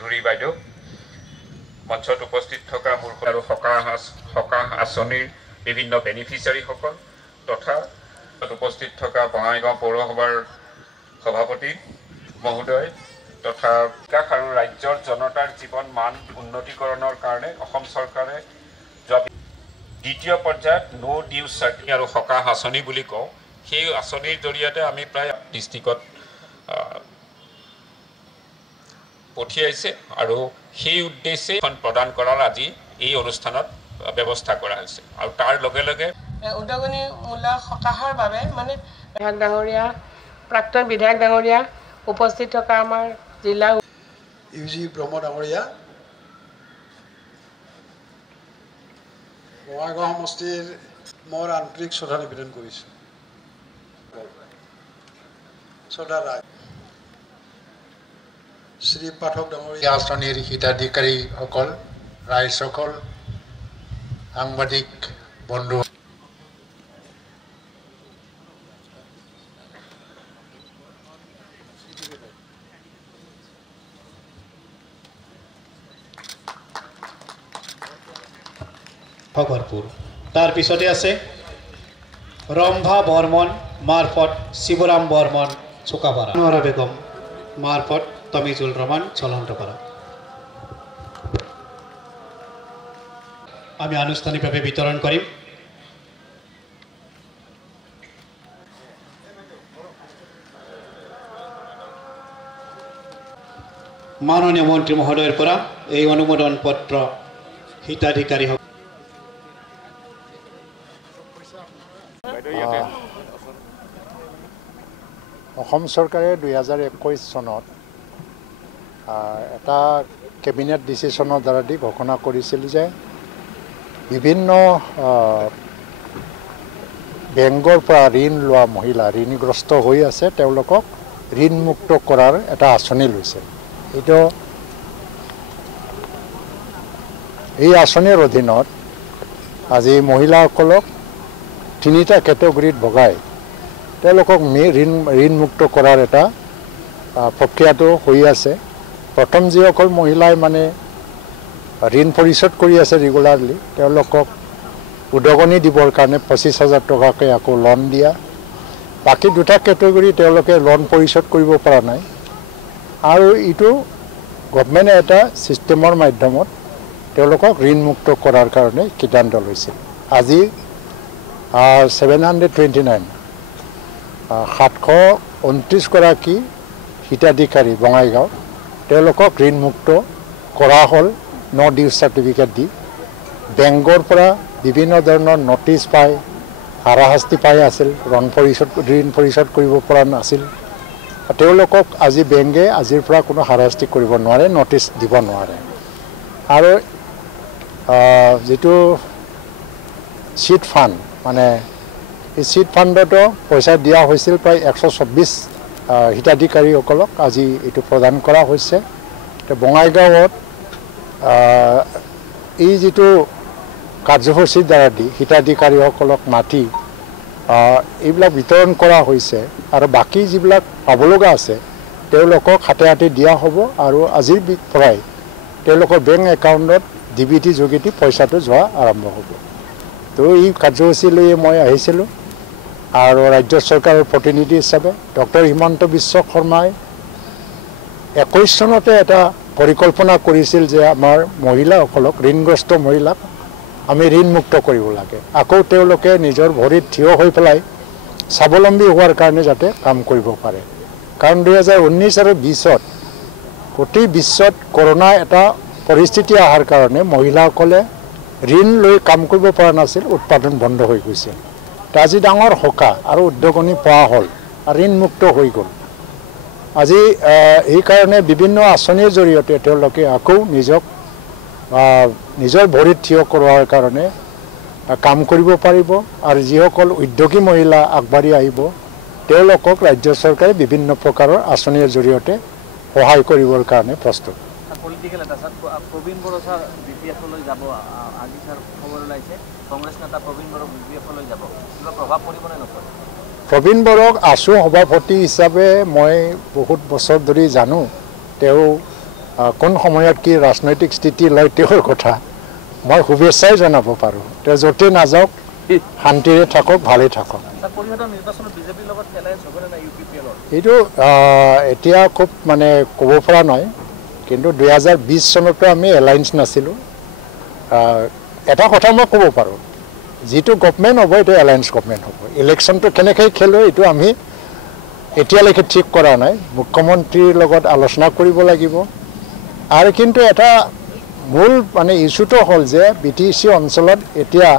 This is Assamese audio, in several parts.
ধুৰী বাইদেউ মঞ্চত উপস্থিত থকা মোৰ আৰু সকাহ আঁচনিৰ বিভিন্ন বেনিফিচিয়াৰীসকল তথা উপস্থিত থকা বঙাইগাঁও পৌৰসভাৰ সভাপতি মহোদয় তথা বিকাশ আৰু ৰাজ্যৰ জনতাৰ জীৱন মান উন্নতিকৰণৰ কাৰণে অসম চৰকাৰে দ্বিতীয় পৰ্যায়ত নো ডিউজ চাৰ্টিফিকেট আৰু সকাহ আঁচনি বুলি কওঁ সেই আঁচনিৰ জৰিয়তে আমি প্ৰায় ডিষ্ট্ৰিক্টত পঠিয়াইছে আৰু সেই উদ্দেশ্যে প্ৰদান কৰাৰ আজি এই অনুষ্ঠানত ব্যৱস্থা কৰা হৈছে আৰু তাৰ লগে লগে উদগনিমূলক সকাহৰ বাবে মানে বিধায়ক ডাঙৰীয়া প্ৰাক্তন বিধায়ক ডাঙৰীয়া উপস্থিত থকা আমাৰ জিলা ইউজি ব্ৰহ্ম ডাঙৰীয়া বঙাইগাঁও সমষ্টিৰ মোৰ আন্তৰিক শ্ৰদ্ধা নিবেদন কৰিছোঁ শ্ৰদ্ধা ৰায় শ্ৰী পাঠক ডাঙৰীয়া আঁচনিৰ হিতাধিকাৰীসকল ৰাইজসকল সাংবাদিক বন্ধু ভগৰপুৰ তাৰ পিছতে আছে ৰম্ভা বৰ্মন মাৰফত শিৱৰাম বৰ্মন চুকাপাৰা নোৰা বেগম মাৰফত তমিজুল ৰহমান চলন্তপাড়া আমি আনুষ্ঠানিকভাবে বিতৰণ কৰিম মাননীয় মন্ত্ৰী মহোদয়েৰ পৰা এই অনুমোদন পত্ৰ হিতাধিকাৰী অসম চৰকাৰে 2021 চনত এটা কেবিনেট ডিচিশ্যনৰ দ্বাৰা দি ঘোষণা কৰিছিল যে বিভিন্ন বেংকৰ পৰা ঋণ লোৱা মহিলা ঋণগ্ৰস্ত হৈ আছে তেওঁলোকক ঋণমুক্ত কৰাৰ এটা আঁচনি লৈছে এইটো এই আঁচনিৰ অধীনত আজি মহিলাসকলক তিনিটা কেটেগৰীত ভগাই তেওঁলোকক ঋণমুক্ত কৰাৰ এটা প্ৰক্ৰিয়াটো হৈ আছে প্ৰথম যিসকল মহিলাই মানে ঋণ পৰিশোধ কৰি আছে ৰেগুলাৰলি তেওঁলোকক উদগনি দিবৰ কাৰণে 25,000 টকাকৈ আকৌ লোন দিয়া বাকী দুটা কেটেগৰী তেওঁলোকে লোন পৰিশোধ কৰিব পৰা নাই আৰু ইটো গভৰ্ণমেণ্টে এটা ছিষ্টেমৰ মাধ্যমত তেওঁলোকক ঋণমুক্ত কৰাৰ কাৰণে সিদ্ধান্ত লৈছিল আজি 729 729 গৰাকী হিতাধিকাৰী বঙাইগাঁও তেওঁলোকক ঋণমুক্ত কৰা হ'ল নো ডিউজ চাৰ্টিফিকেট দি বেংকৰ পৰা বিভিন্ন ধৰণৰ নটিচ পাই হাৰাশাস্তি পাই আছিল ঋণ পৰিশোধ কৰিব পৰা নাছিল তেওঁলোকক আজি বেংকে আজিৰ পৰা কোনো হাৰাশাস্তি কৰিব নোৱাৰে নটিচ দিব নোৱাৰে আৰু যেটো চিট ফাণ্ড মানে এই চিট ফাণ্ডতো পইচা দিয়া হৈছিল প্ৰায় 124 হিতাধিকাৰীসকলক আজি এইটো প্ৰদান কৰা হৈছে বঙাইগাঁৱত এই যেটো কাৰ্যসূচীৰ দ্বাৰা দি হিতাধিকাৰীসকলক মাতি এইবিলাক বিতৰণ কৰা হৈছে আৰু বাকি যিবিলাক পাবলগা আছে তেওঁলোকক হাতে হাতে দিয়া হ'ব আৰু আজিৰ পৰাই তেওঁলোকৰ বেংক একাউণ্টত ডিবিটি যোগেদি পইচাটো যোৱা আৰম্ভ হ'ব তো এই কাৰ্যসূচীলৈ মই আহিছিলোঁ আৰু ৰাজ্য চৰকাৰৰ প্ৰতিনিধি হিচাপে ডক্টৰ হিমন্ত বিশ্ব শৰ্মাই 21 চনতে এটা পৰিকল্পনা কৰিছিল যে আমাৰ মহিলাসকলক ঋণগ্ৰস্ত মহিলাক আমি ঋণমুক্ত কৰিব লাগে আকৌ তেওঁলোকে নিজৰ ভৰিত থিয় হৈ পেলাই স্বাৱলম্বী হোৱাৰ কাৰণে যাতে কাম কৰিব পাৰে কাৰণ 2019 আৰু 20ত গোটেই বিশ্বত কৰোনা এটা পৰিস্থিতি অহাৰ কাৰণে মহিলাসকলে ঋণ লৈ কাম কৰিব পৰা নাছিল উৎপাদন বন্ধ হৈ গৈছিল আজি ডাঙৰ হকা আৰু উদ্যোগনি পোৱা হ'ল ঋণমুক্ত হৈ গ'ল আজি এই কাৰণে বিভিন্ন আঁচনিৰ জৰিয়তে তেওঁলোকে আকৌ নিজৰ ভৰিত থিয় কৰাৰ কাৰণে কাম কৰিব পাৰিব আৰু যিসকল উদ্যোগী মহিলা আগবাঢ়ি আহিব তেওঁলোকক ৰাজ্য চৰকাৰে বিভিন্ন প্ৰকাৰৰ আঁচনিৰ জৰিয়তে সহায় কৰিবৰ কাৰণে প্ৰস্তুত পলিটিক্যাল এটা স্যার প্রবীণ বড় স্যার বিপিএফ লৈ যাব আজি স্যার খবর ওলাইছে কংগ্রেস নেতা প্রবীণ বড় বিপিএফ লৈ যাব কিবা প্ৰভাৱ পৰিব নে নপৰে প্ৰবীণ বড়ক আছু সভাপতি হিচাপে মই বহুত বছৰ ধৰি জানো তেওঁ কোন সময়ত কি ৰাজনৈতিক স্থিতি লয় তেওঁৰ কথা মই শুভেচ্ছাই জনাব পাৰোঁ তেওঁ য'তে নাযাওক শান্তিৰে থাকক ভালে থাকক এইটো এতিয়া খুব মানে ক'ব পৰা নাই কিন্তু 2020 চনতো আমি এলায়েন্স নাছিলোঁ এটা কথা মই ক'ব পাৰোঁ যিটো গভৰ্ণমেণ্ট হ'ব এইটো এলায়েন্স গভৰ্ণমেণ্ট হ'ব ইলেকশ্যনটো কেনেকৈ খেলো এইটো আমি এতিয়ালৈকে ঠিক কৰা নাই মুখ্যমন্ত্ৰীৰ লগত আলোচনা কৰিব লাগিব আৰু কিন্তু এটা মূল মানে ইছ্যুটো হ'ল যে BTC অঞ্চলত এতিয়া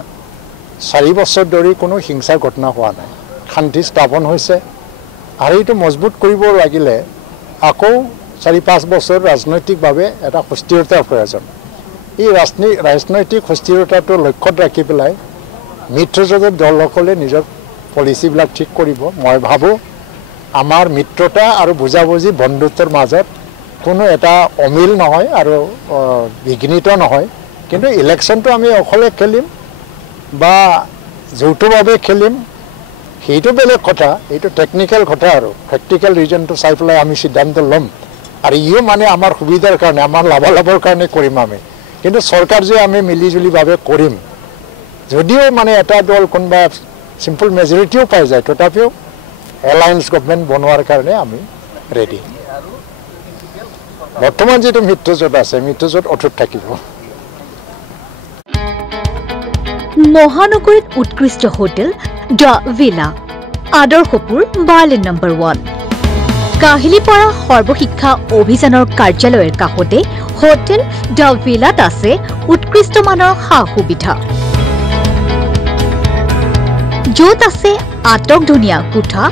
4 বছৰ ধৰি কোনো হিংসাৰ ঘটনা হোৱা নাই শান্তি স্থাপন হৈছে আৰু এইটো মজবুত কৰিব লাগিলে আকৌ 4-5 বছৰ ৰাজনৈতিকভাৱে এটা সুস্থিৰতাৰ প্ৰয়োজন এই ৰাজনৈতিক সুস্থিৰতাটো লক্ষ্যত ৰাখি পেলাই মিত্ৰজোঁটৰ দলসকলে নিজৰ পলিচিবিলাক ঠিক কৰিব মই ভাবোঁ আমাৰ মিত্ৰতা আৰু বুজাবুজি বন্ধুত্বৰ মাজত কোনো এটা অমিল নহয় আৰু বিঘ্নিত নহয় কিন্তু ইলেকশ্যনটো আমি অকলে খেলিম বা যৌথভাৱে খেলিম সেইটো বেলেগ কথা এইটো টেকনিকেল কথা আৰু প্ৰেক্টিকেল ৰিজনটো চাই পেলাই আমি সিদ্ধান্ত ল'ম আৰু ইও মানে আমাৰ সুবিধাৰ কাৰণে আমাৰ লাভালাভৰ কাৰণে কৰিম আমি কিন্তু চৰকাৰ যে আমি মিলিজুলিভাৱে কৰিম যদিও মানে এটা দল কোনোবা চিম্পল মেজৰিটিও পাই যায় তথাপিও এলায়েন্স গভৰ্ণমেণ্ট বনোৱাৰ কাৰণে আমি ৰেডি বৰ্তমান যিটো মিত্ৰজোঁট আছে মিত্ৰজোঁট অটুট থাকিব মহানগৰীত উৎকৃষ্ট হোটেল দ্য ভিলা আদৰ্শপুৰ বাৰ্লিন নম্বৰ 1 কাহিলীপাৰা সৰ্বশিক্ষা অভিযানৰ কাৰ্যালয়ৰ কাষতে হোটেল দ্য ভিলাত আছে উৎকৃষ্ট মানৰ সা সুবিধা য'ত আছে আটক ধুনীয়া কোঠা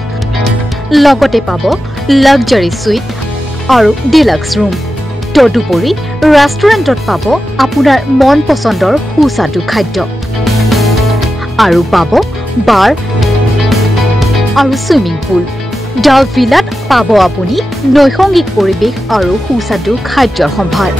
লগতে পাব লাক্সাৰি সুইট আৰু ডিলাক্স ৰুম তদুপৰি ৰেষ্টুৰেণ্টত পাব আপোনাৰ মন পছন্দৰ সুস্বাদু খাদ্য আৰু পাব বাৰ আৰু সুইমিং পুল দ্য ভিলাত পাব আপুনি নৈসংগিক পৰিৱেশ আৰু সুস্বাদু খাদ্যৰ সম্ভাৰ